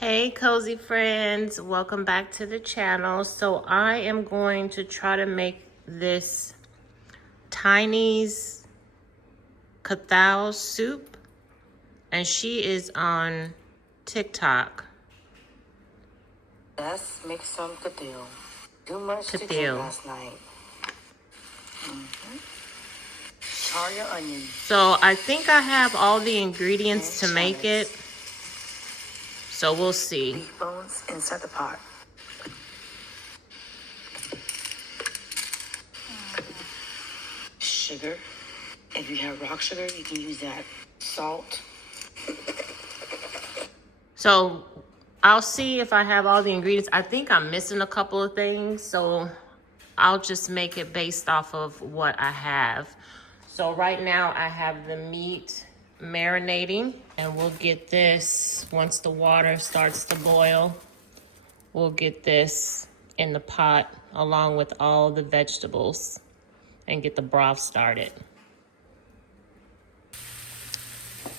Hey cozy friends, welcome back to the channel. So I am going to try to make this Tiny's Kathiew soup, and she is on TikTok. Let's make some Kathiew. Too much to drink last night. Char your onions. So I think I have all the ingredients to make it. So we'll see. Beef bones inside the pot. Sugar. If you have rock sugar, you can use that. Salt. So I'll see if I have all the ingredients. I think I'm missing a couple of things, so I'll just make it based off of what I have. So right now I have the meat marinating, and we'll get this, once the water starts to boil, we'll get this in the pot along with all the vegetables and get the broth started.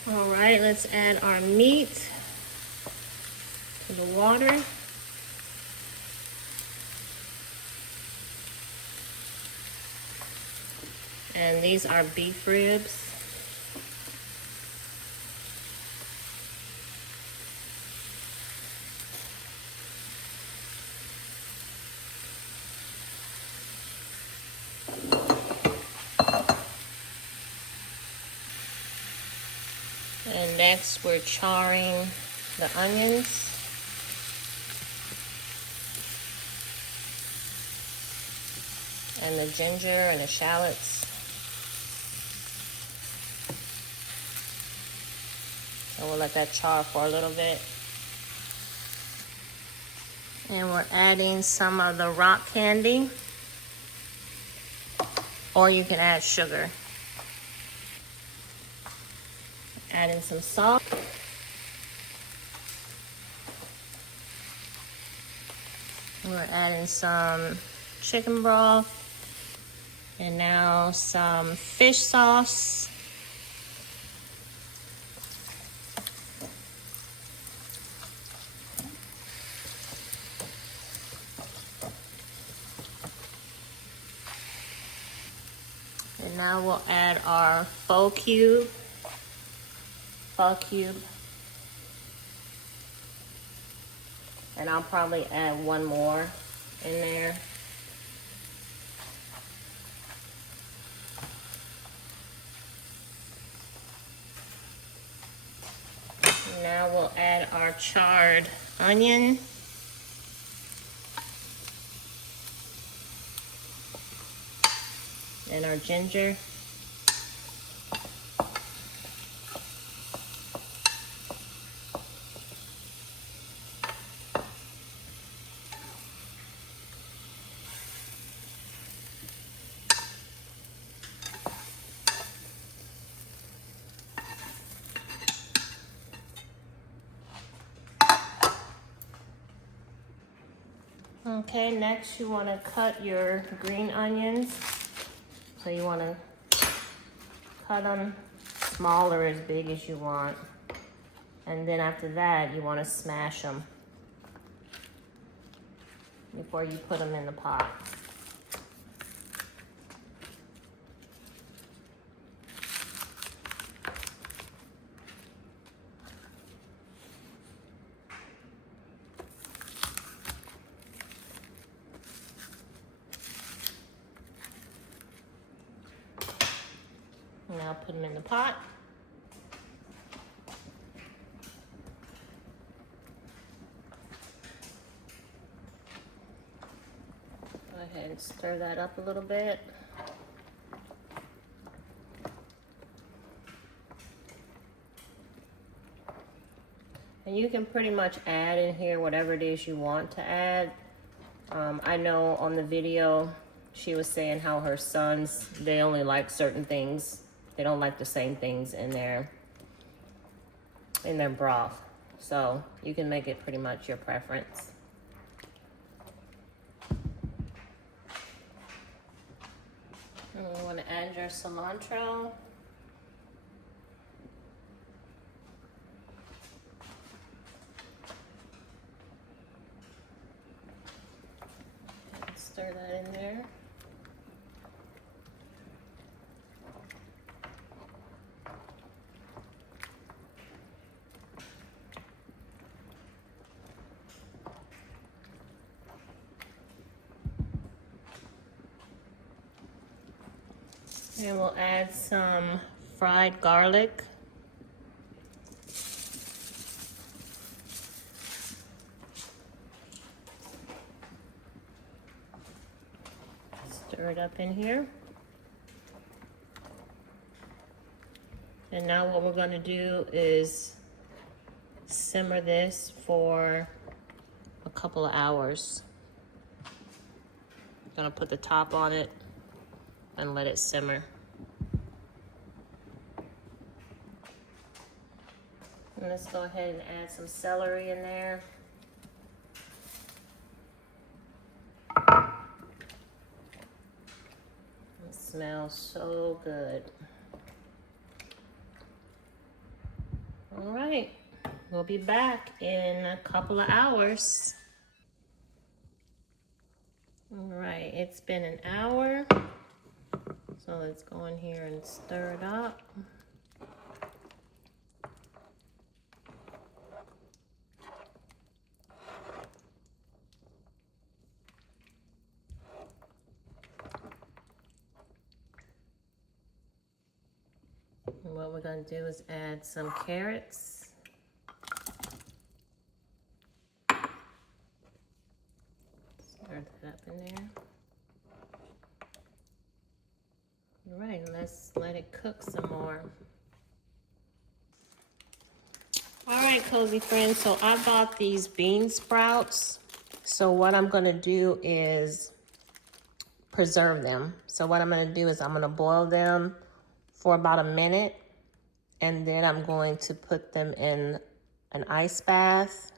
All right, let's add our meat to the water. And these are beef ribs. And next we're charring the onions. And the ginger and the shallots. So we'll let that char for a little bit. And we're adding some of the rock candy. Or you can add sugar. Adding some salt. We're adding some chicken broth. And now some fish sauce. And now we'll add our Pho cube. And I'll probably add one more in there. Now we'll add our charred onion. And our ginger. Okay, next you want to cut your green onions. So you want to cut them small or as big as you want. And then after that, you want to smash them before you put them in the pot. Now put them in the pot. Go ahead and stir that up a little bit. And you can pretty much add in here whatever it is you want to add. I know on the video she was saying how her sons, they only like certain things. They don't like the same things in their broth. So you can make it pretty much your preference. And we want to add your cilantro. Stir that in there. And we'll add some fried garlic. Stir it up in here. And now what we're going to do is simmer this for a couple of hours. I'm going to put the top on it and let it simmer. And let's go ahead and add some celery in there. It smells so good. All right, we'll be back in a couple of hours. All right, it's been an hour. So let's go in here and stir it up. And what we're gonna do is add some carrots. Stir that up in there. All right, let's let it cook some more. All right, cozy friends, so I bought these bean sprouts. So what I'm gonna do is preserve them. So what I'm gonna do is I'm gonna boil them for about a minute, and then I'm going to put them in an ice bath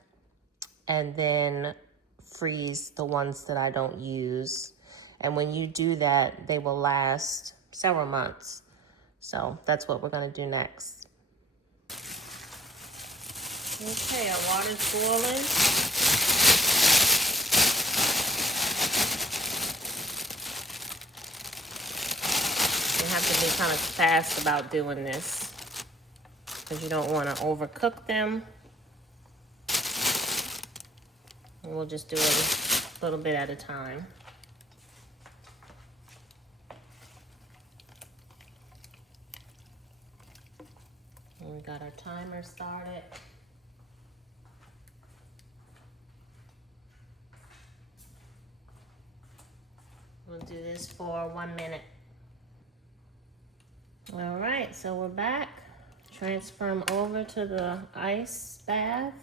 and then freeze the ones that I don't use. And when you do that, they will last several months. So that's what we're gonna do next. Okay, our water's boiling. You have to be kind of fast about doing this because you don't want to overcook them. And we'll just do it a little bit at a time. And we got our timer started. We'll do this for 1 minute. All right, so we're back. Transfer them over to the ice bath.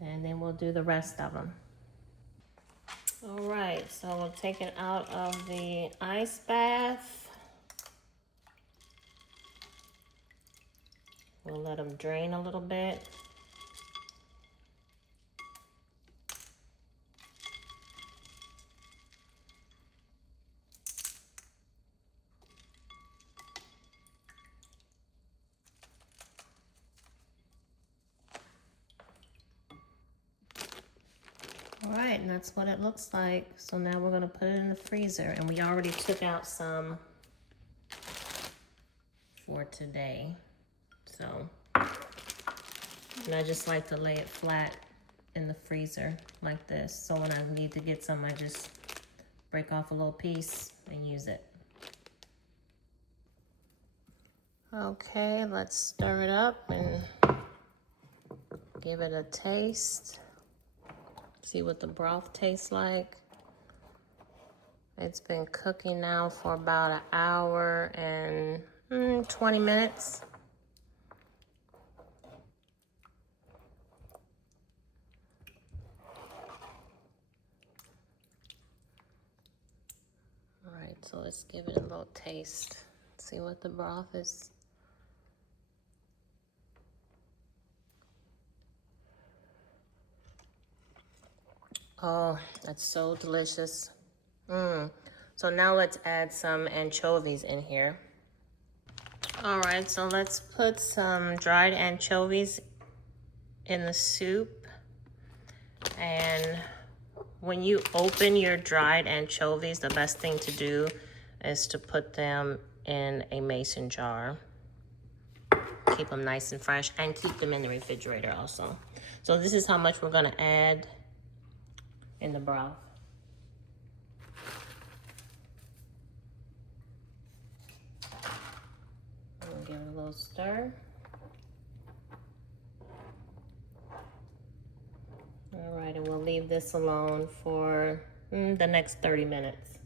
And then we'll do the rest of them. All right, so we'll take it out of the ice bath. We'll let them drain a little bit. All right, and that's what it looks like. So now we're gonna put it in the freezer, and we already took out some for today. So, and I just like to lay it flat in the freezer like this. So when I need to get some, I just break off a little piece and use it. Okay, let's stir it up and give it a taste. See what the broth tastes like. It's been cooking now for about an hour and 20 minutes. All right, so let's give it a little taste. See what the broth is. Oh, that's so delicious. So now let's add some anchovies in here. All right, so let's put some dried anchovies in the soup. And when you open your dried anchovies, the best thing to do is to put them in a mason jar. Keep them nice and fresh, and keep them in the refrigerator also. So this is how much we're gonna add in the broth. We'll give it a little stir. All right, and we'll leave this alone for the next 30 minutes.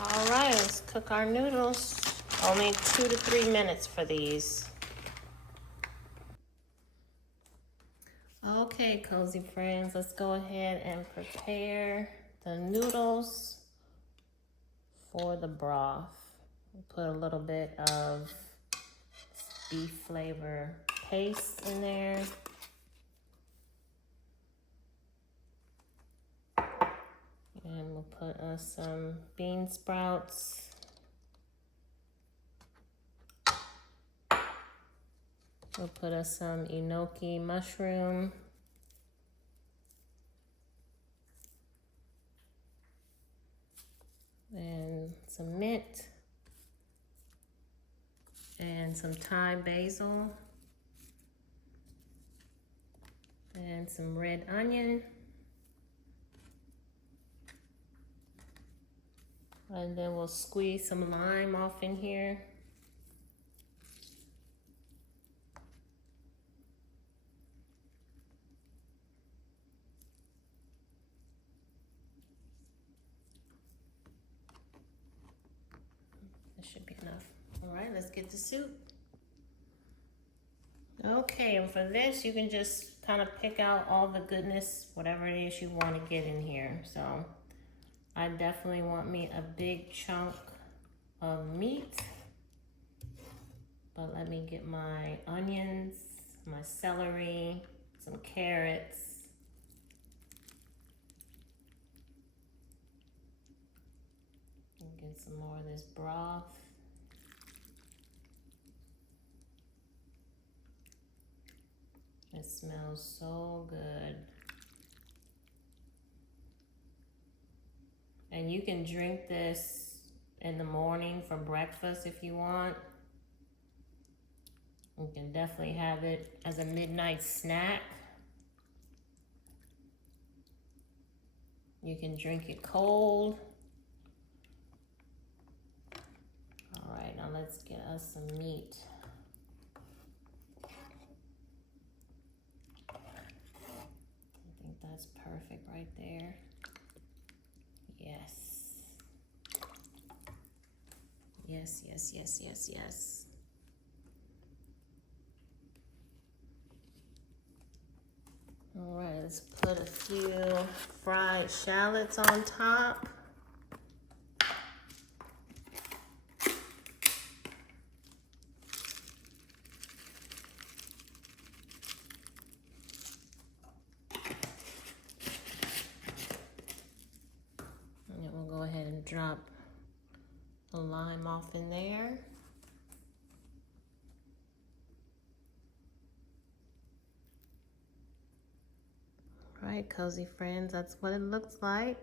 All right, let's cook our noodles. Only 2 to 3 minutes for these. Okay, cozy friends, let's go ahead and prepare the noodles for the broth. We'll put a little bit of beef flavor paste in there. And we'll put some bean sprouts. We'll put some Enoki mushroom. And some mint. And some Thai basil. And some red onion. And then we'll squeeze some lime off in here. That should be enough. All right, let's get the soup. Okay, and for this, you can just kind of pick out all the goodness, whatever it is you want to get in here. So I definitely want me a big chunk of meat. But let me get my onions, my celery, some carrots. And get some more of this broth. It smells so good. And you can drink this in the morning for breakfast if you want. You can definitely have it as a midnight snack. You can drink it cold. All right, now let's get us some meat. I think that's perfect right there. Yes. Yes, yes, yes, yes, yes. All right, let's put a few fried shallots on top. And then we'll go ahead and drop a lime off in there. All right, cozy friends, that's what it looks like.